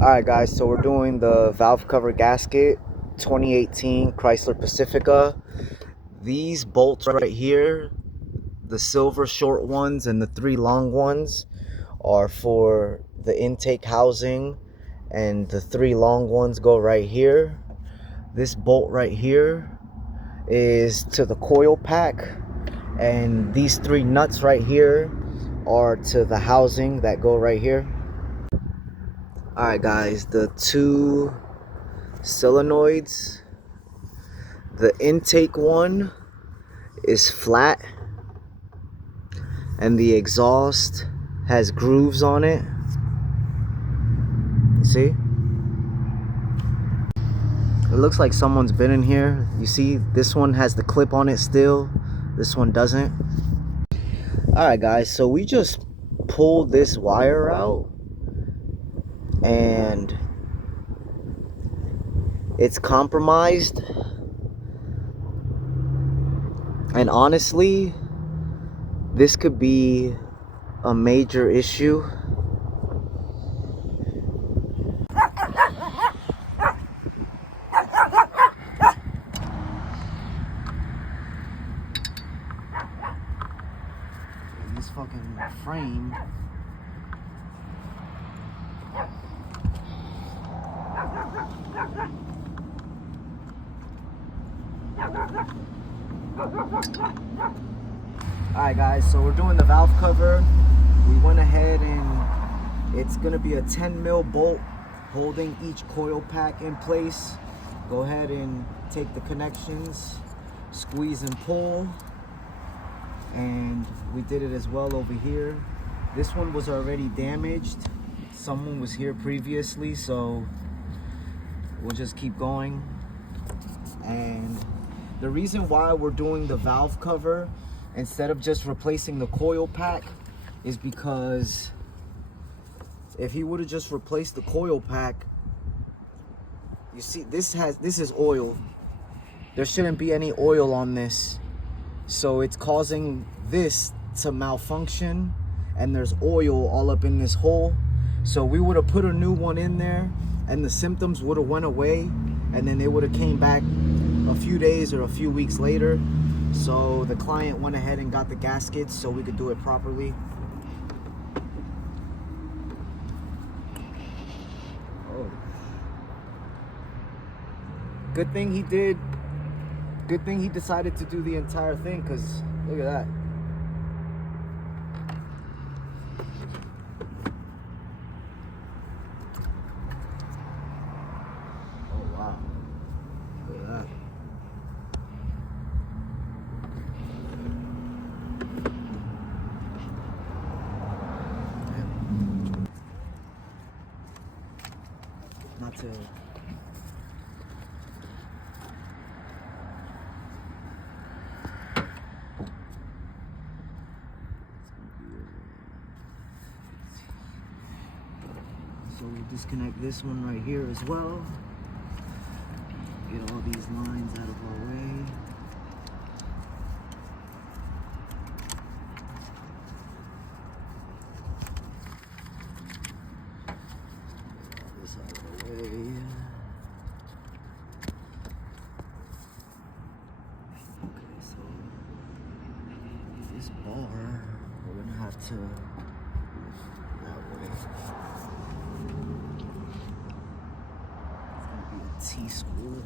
Alright guys, so we're doing the valve cover gasket 2018 Chrysler Pacifica. These bolts right here, the silver short ones and the three long ones, are for the intake housing, and the three long ones go right here. This bolt right here is to the coil pack, and these three nuts right here are to the housing that go right here. Alright guys, the two solenoids, the intake one is flat and the exhaust has grooves on it. You see? It looks like someone's been in here. You see, this one has the clip on it still, this one doesn't. Alright guys, so we just pulled this wire out and it's compromised, and honestly this could be a major issue. This fucking frame. Alright guys, so we're doing the valve cover. We went ahead and it's gonna be a 10 mil bolt holding each coil pack in place. Go ahead and take the connections, squeeze and pull, and we did it as well over here. This one was already damaged. Someone was here previously, so we'll just keep going. And the reason why we're doing the valve cover instead of just replacing the coil pack is because if he would have just replaced the coil pack, you see this is oil. There shouldn't be any oil on this, so it's causing this to malfunction, and there's oil all up in this hole. So we would have put a new one in there and the symptoms would have went away, and then they would have came back a few days or a few weeks later. So the client went ahead and got the gaskets so we could do it properly. Oh. Good thing he did. Good thing he decided to do the entire thing, because look at that. Oh wow. Look at that. Not to So we'll disconnect this one right here as well. Get all these lines out of our way. This out of the way. Okay, so this bar, we're gonna have to that way. T-screw.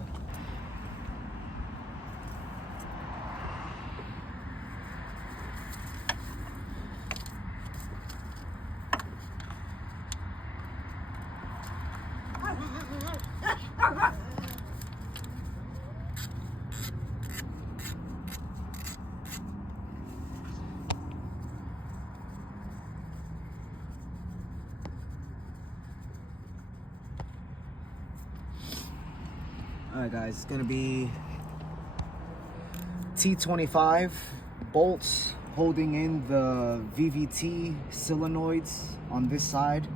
Alright guys, it's gonna be T25 bolts holding in the VVT solenoids on this side.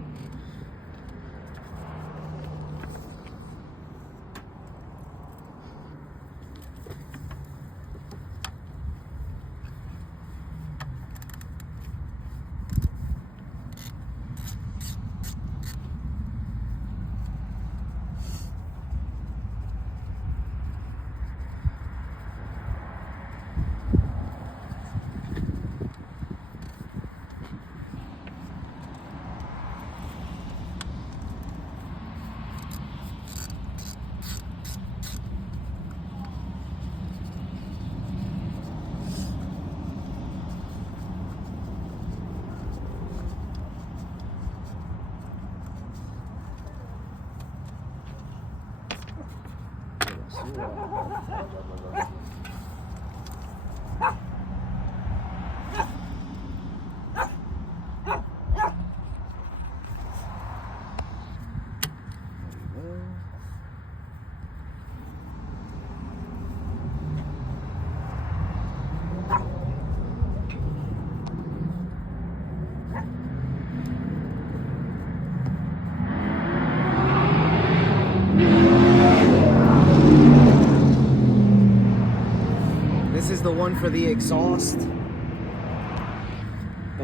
This is the one for the exhaust. The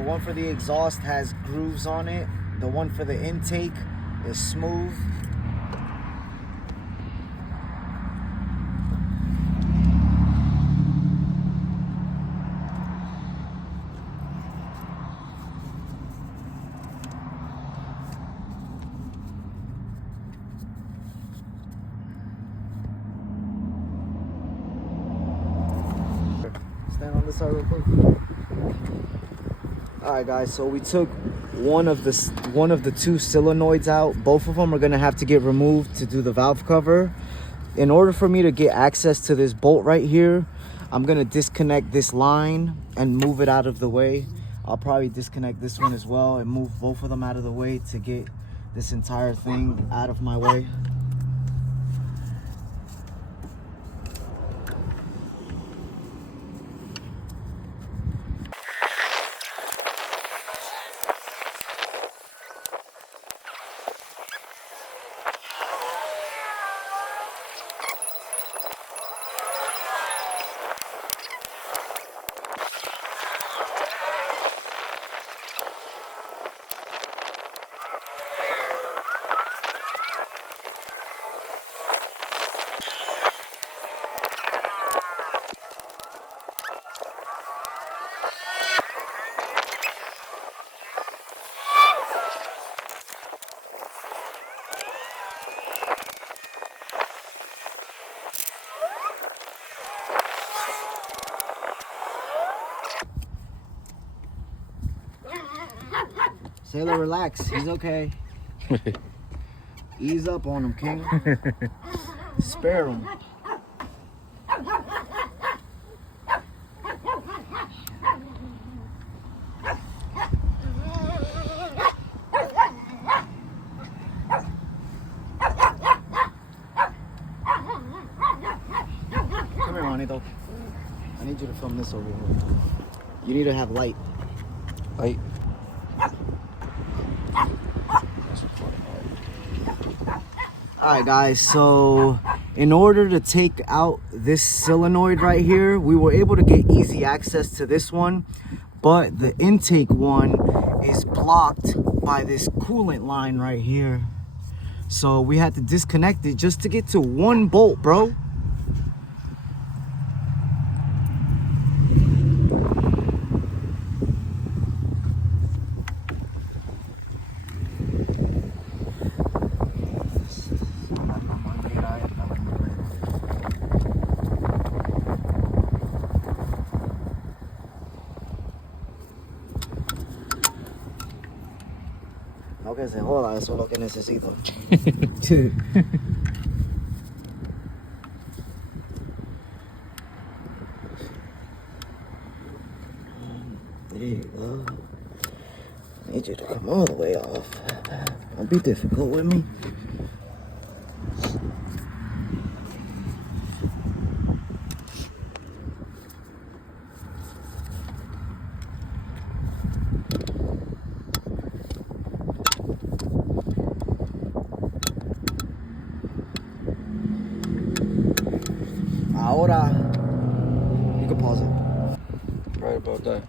one for the exhaust has grooves on it. The one for the intake is smooth. Stand on this side real quick. All right, guys. So we took one of the two solenoids out. Both of them are gonna have to get removed to do the valve cover. In order for me to get access to this bolt right here, I'm gonna disconnect this line and move it out of the way. I'll probably disconnect this one as well and move both of them out of the way to get this entire thing out of my way. Sailor, relax. He's okay. Ease up on him, King. Spare him. Come here, Juanito. I need you to film this over here. You need to have light. Light. Alright guys, so in order to take out this solenoid right here, we were able to get easy access to this one, but the intake one is blocked by this coolant line right here. So we had to disconnect it just to get to one bolt, bro. No que se joda, eso es lo que necesito. There you go. I need you to come all the way off. Don't be difficult with me. Ahora, you can pause it. Right about that.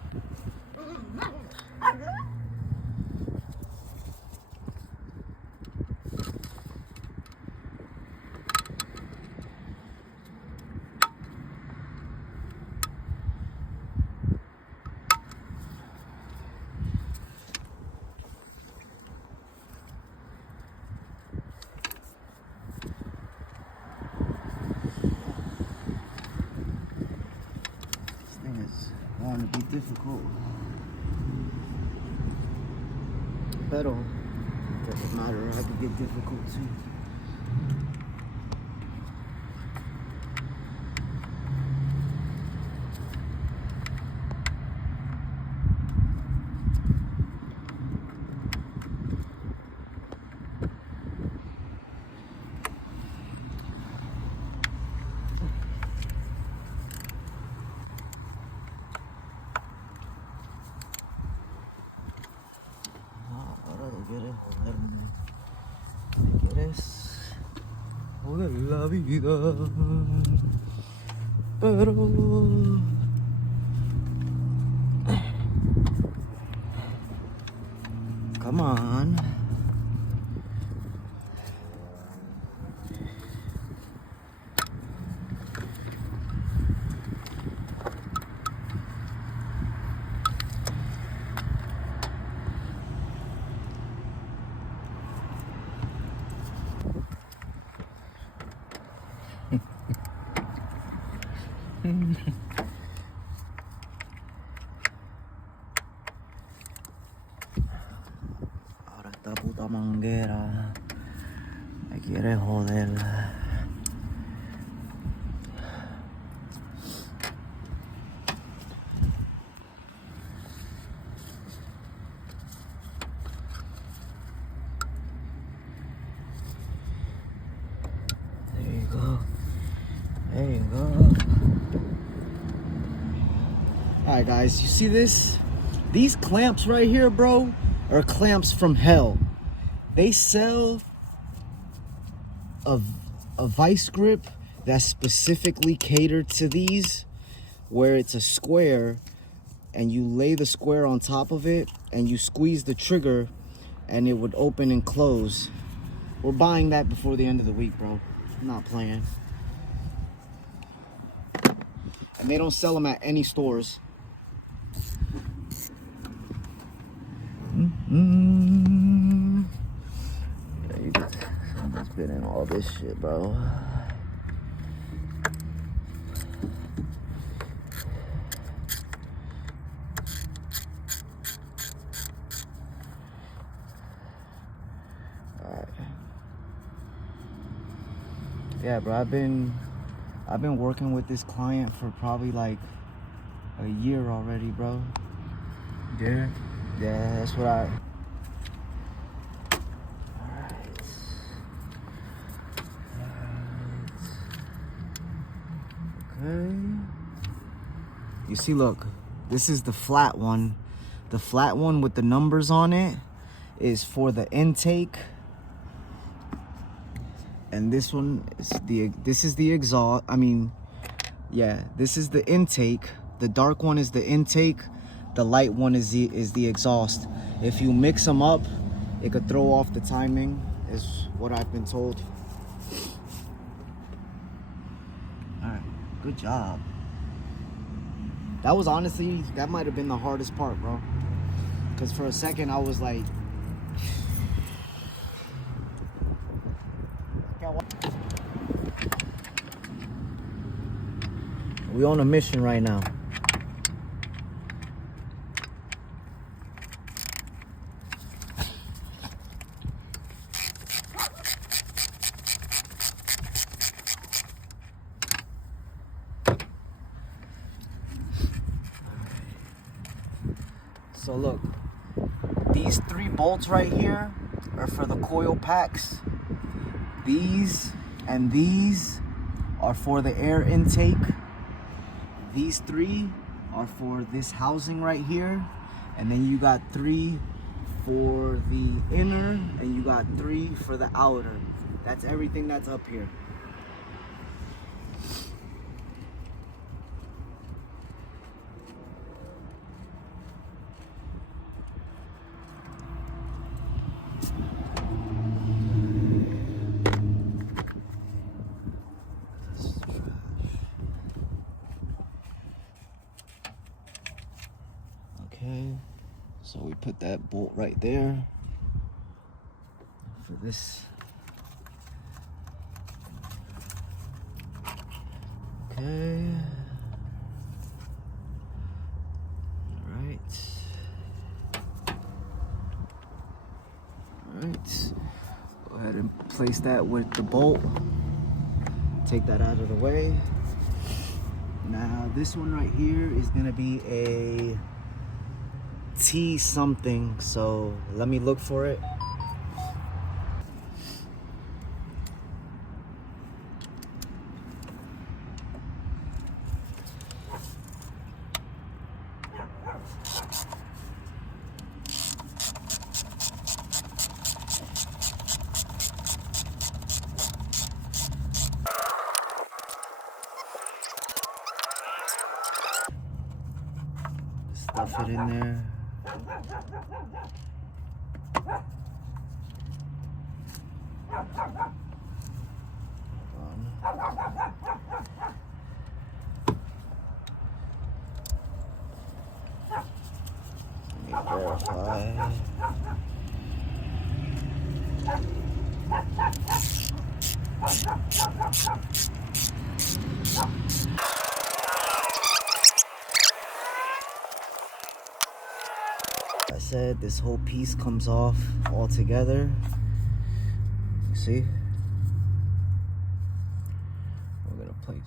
Want to be difficult, pero doesn't matter. I could get difficult too. es joder la vida. Pero come on. Ahora esta puta manguera me quiere joder. There you go. There you go. Alright guys, you see this? These clamps right here, bro, are clamps from hell. They sell a vice grip that's specifically catered to these, where it's a square and you lay the square on top of it and you squeeze the trigger and it would open and close. We're buying that before the end of the week, bro. I'm not playing. And they don't sell them at any stores. Yeah, you just been in all this shit, bro. Alright. Yeah, bro, I've been working with this client for probably like a year already, bro. Yeah. Yeah, that's what I... Okay. You see, look, this is the flat one. The flat one with the numbers on it is for the intake. And this one is this is the exhaust. I mean, yeah, this is the intake. The dark one is the intake. The light one is the exhaust. If you mix them up, it could throw off the timing, is what I've been told. All right, good job. That was honestly, that might have been the hardest part, bro. Because for a second, I was like, we on a mission right now. So look, these 3 bolts right here are for the coil packs. These and these are for the air intake. These 3 are for this housing right here. And then you got 3 for the inner and you got 3 for the outer. That's everything that's up here. Okay, so we put that bolt right there for this. Okay. All right. All right. Go ahead and place that with the bolt. Take that out of the way. Now this one right here is gonna be a T something, so let me look for it. fit in there. Let me verify. I said this whole piece comes off all together. You see? We're gonna place.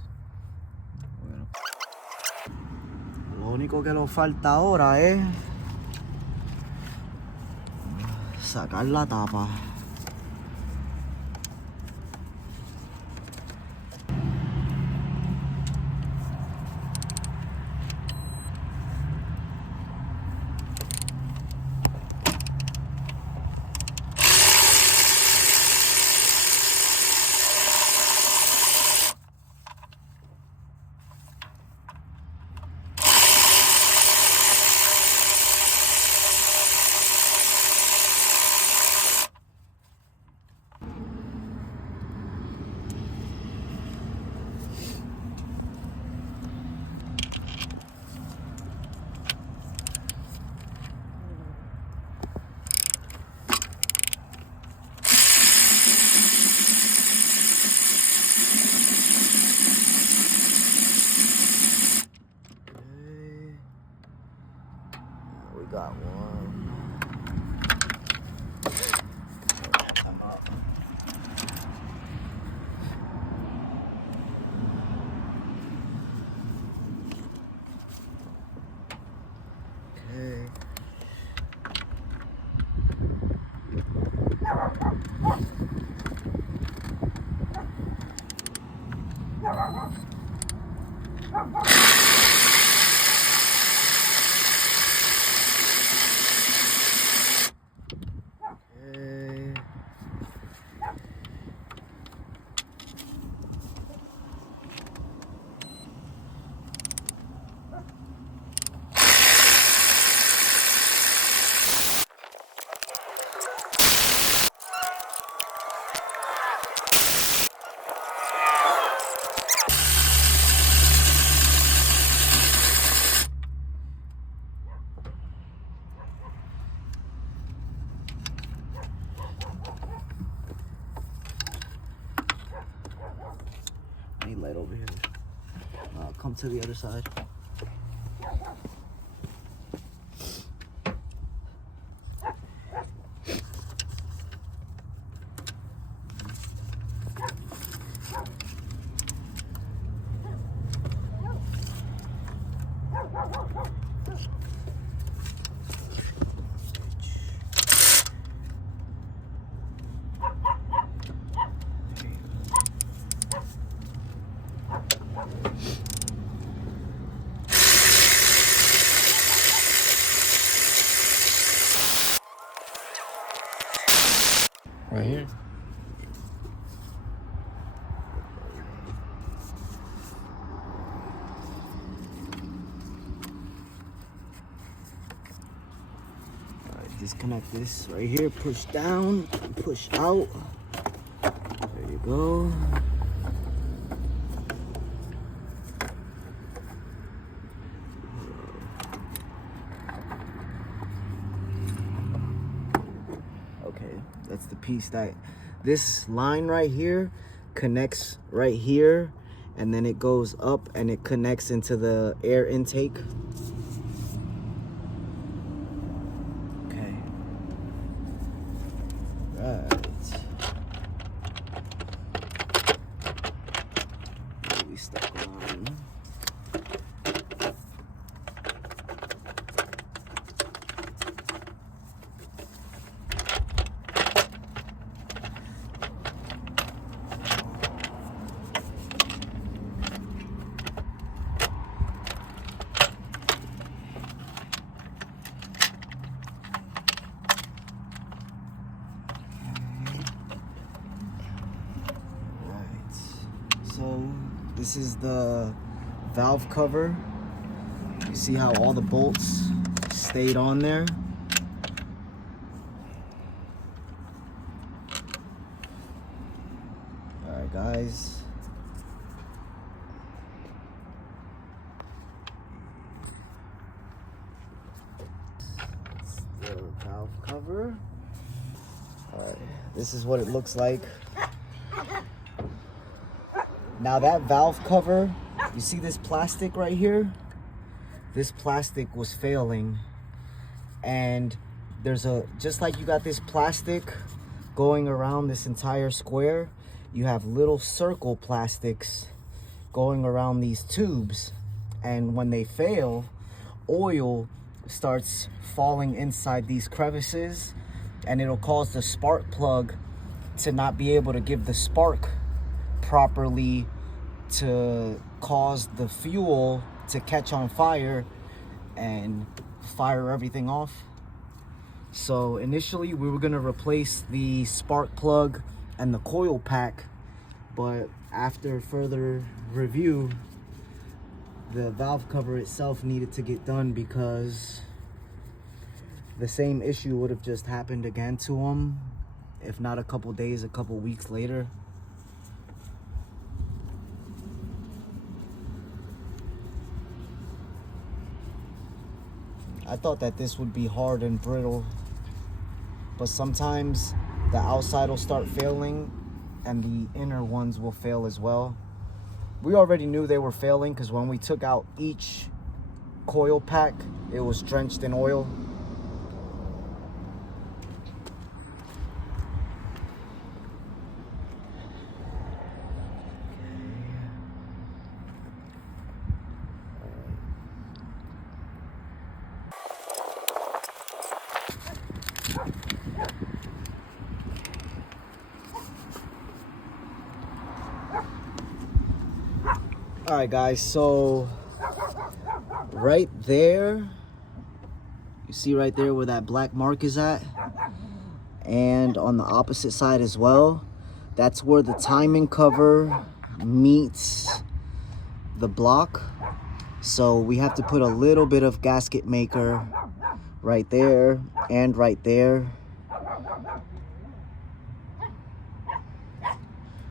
Lo único que nos falta ahora es sacar la tapa. We got one. I'm up. Okay. I need light over here. Come to the other side. Right here. Alright, disconnect this right here. Push down, push out. There you go. Okay, that's the piece that this line right here connects right here, and then it goes up and it connects into the air intake. Okay. Right. What are we stuck on? So this is the valve cover. You see how all the bolts stayed on there. All right, guys. That's the valve cover. All right, this is what it looks like. Now that valve cover, you see this plastic right here? This plastic was failing, and there's just like you got this plastic going around this entire square, you have little circle plastics going around these tubes, and when they fail, oil starts falling inside these crevices, and it'll cause the spark plug to not be able to give the spark properly to cause the fuel to catch on fire and fire everything off. So initially we were gonna replace the spark plug and the coil pack, but after further review, the valve cover itself needed to get done because the same issue would have just happened again to them, if not a couple days, a couple weeks later. I thought that this would be hard and brittle, but sometimes the outside will start failing and the inner ones will fail as well. We already knew they were failing because when we took out each coil pack, it was drenched in oil. All right, guys, so right there, you see right there where that black mark is at, and on the opposite side as well, that's where the timing cover meets the block. So we have to put a little bit of gasket maker right there and right there.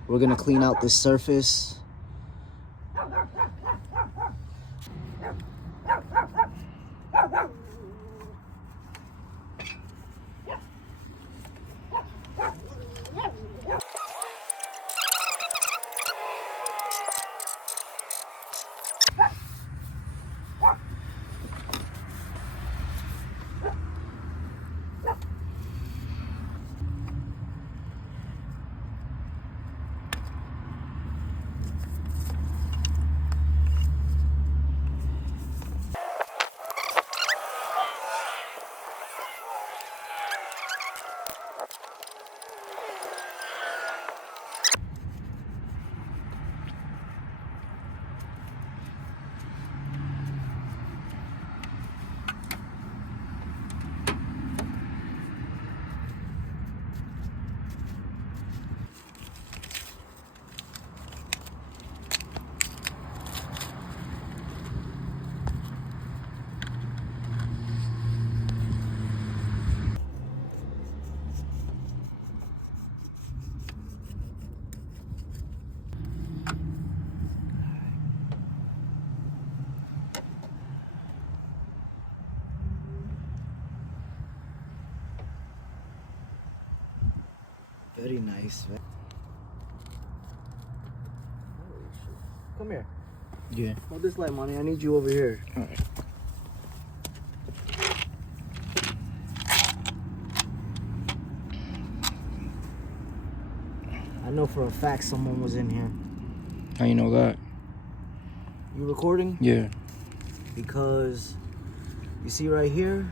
We're gonna clean out this surface. Very nice. Come here. Yeah. Hold this light, Monty. I need you over here. All right. I know for a fact someone was in here. How you know that? You recording? Yeah. Because you see right here,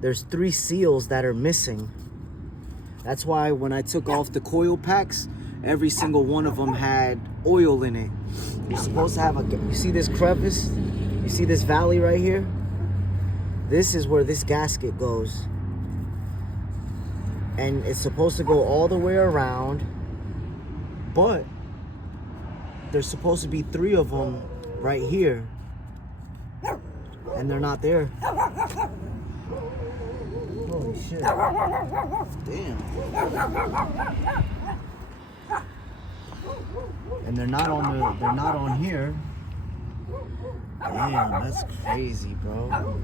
there's 3 seals that are missing. That's why when I took off the coil packs, every single one of them had oil in it. You're supposed to have you see this crevice? You see this valley right here? This is where this gasket goes. And it's supposed to go all the way around, but there's supposed to be 3 of them right here. and they're not there. Holy shit. Damn. And they're not on here. Damn, that's crazy, bro.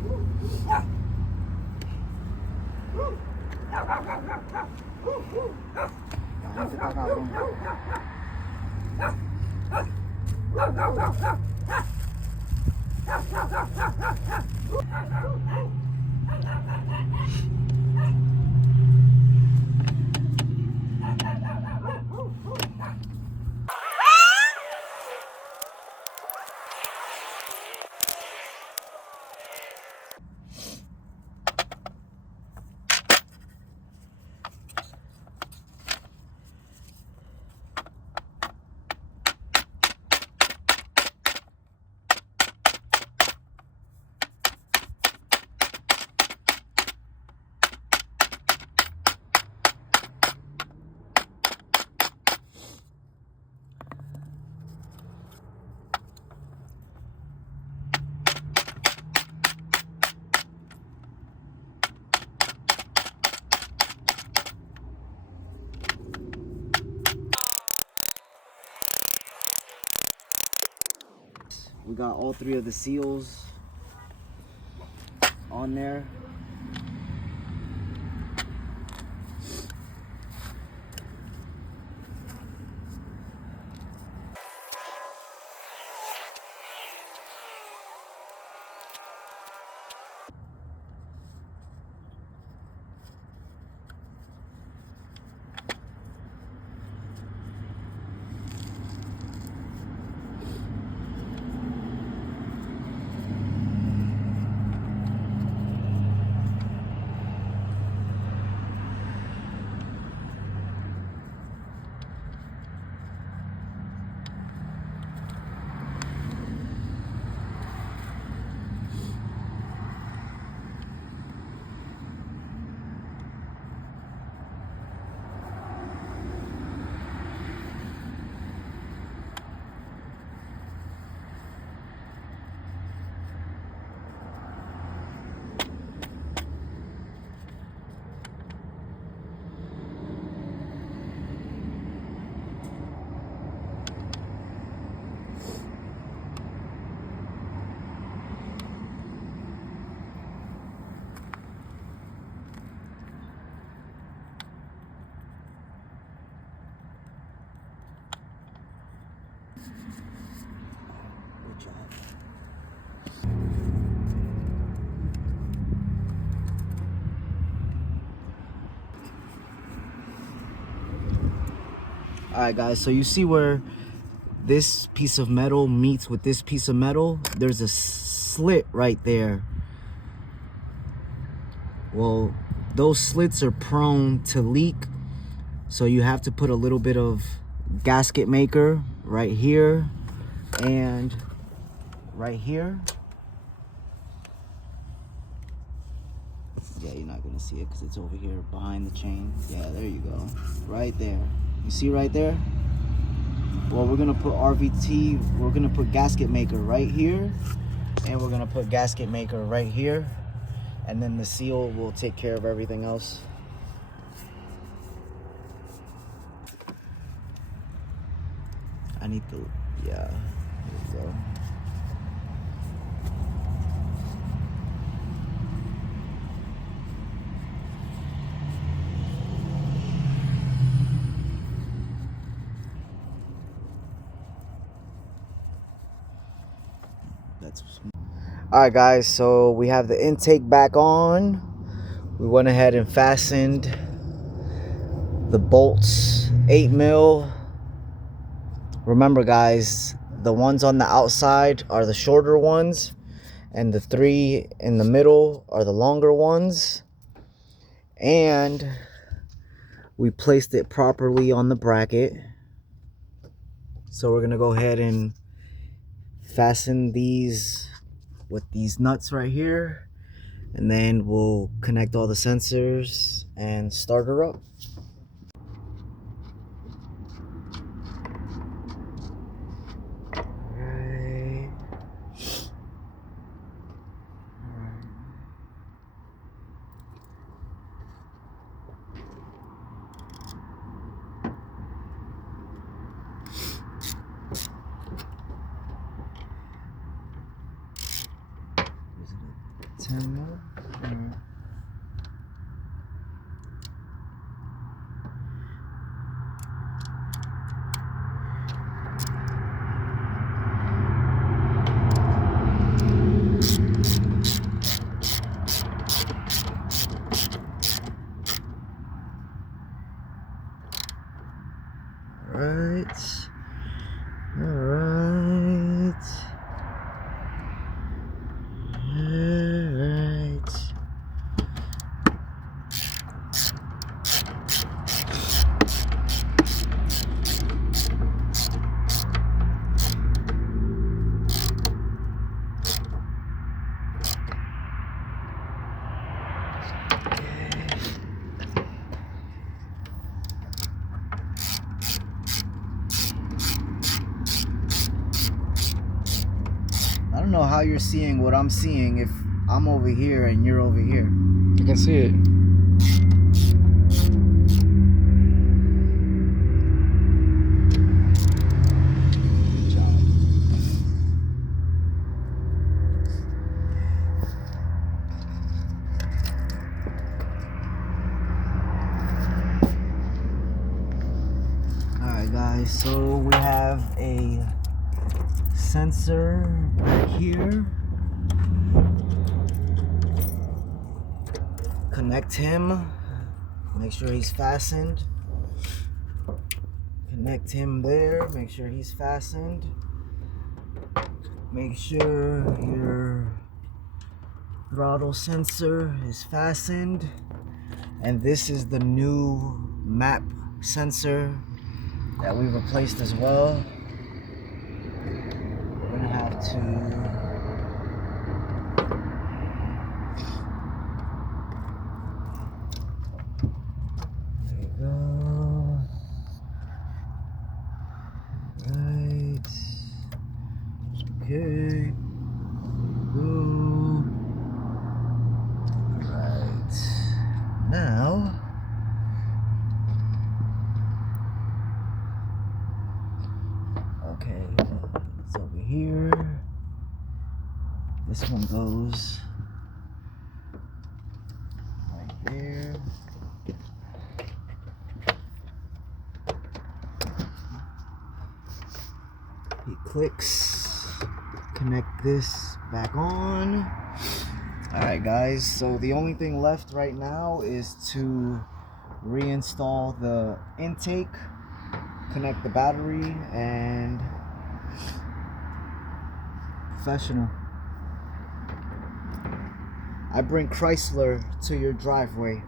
We got all 3 of the seals on there. Good job. Alright guys, so you see where this piece of metal meets with this piece of metal? There's a slit right there. Well, those slits are prone to leak, so you have to put a little bit of gasket maker right here and right here. Yeah, you're not gonna see it because it's over here behind the chain. Yeah, there you go. Right there. You see right there? Well, we're gonna put RVT, we're gonna put gasket maker right here, and we're gonna put gasket maker right here, and then the seal will take care of everything else. I need to, yeah, here we go. All right guys, so we have the intake back on. We went ahead and fastened the bolts, 8 mil. Remember guys, the ones on the outside are the shorter ones, and the 3 in the middle are the longer ones. And we placed it properly on the bracket. So we're gonna go ahead and fasten these with these nuts right here, and then we'll connect all the sensors and start her up. Right. 10 mil. Alright. Alright. Alright. I don't know how you're seeing what I'm seeing if I'm over here and you're over here. I can see it. Good job. Alright guys, so we have a sensor back here. Connect him. Make sure he's fastened. Connect him there. Make sure he's fastened. Make sure your throttle sensor is fastened. And this is the new map sensor that we replaced as well. We're gonna have to go. Right. Okay. Go. Right. Now. Okay. It's over here. This one goes right there. He clicks, connect this back on. Alright guys, so the only thing left right now is to reinstall the intake, connect the battery, and professional. I bring Chrysler to your driveway.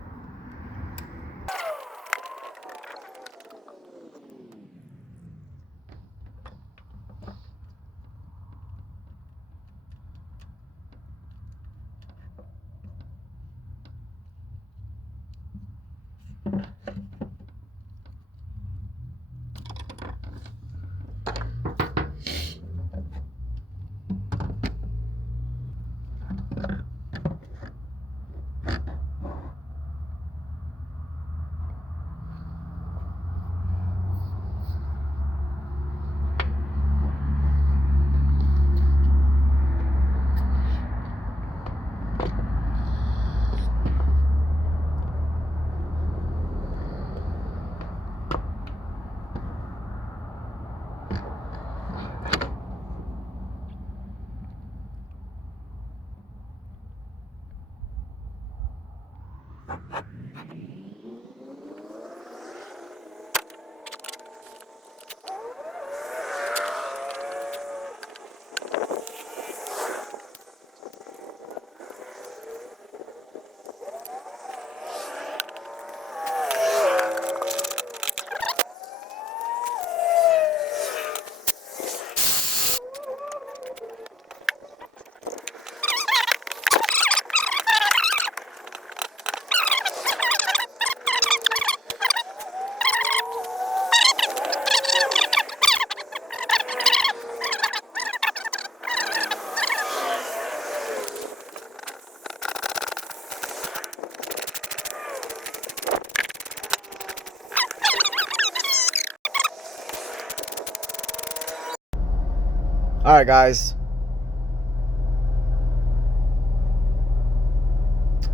Alright guys,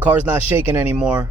Car's not shaking anymore.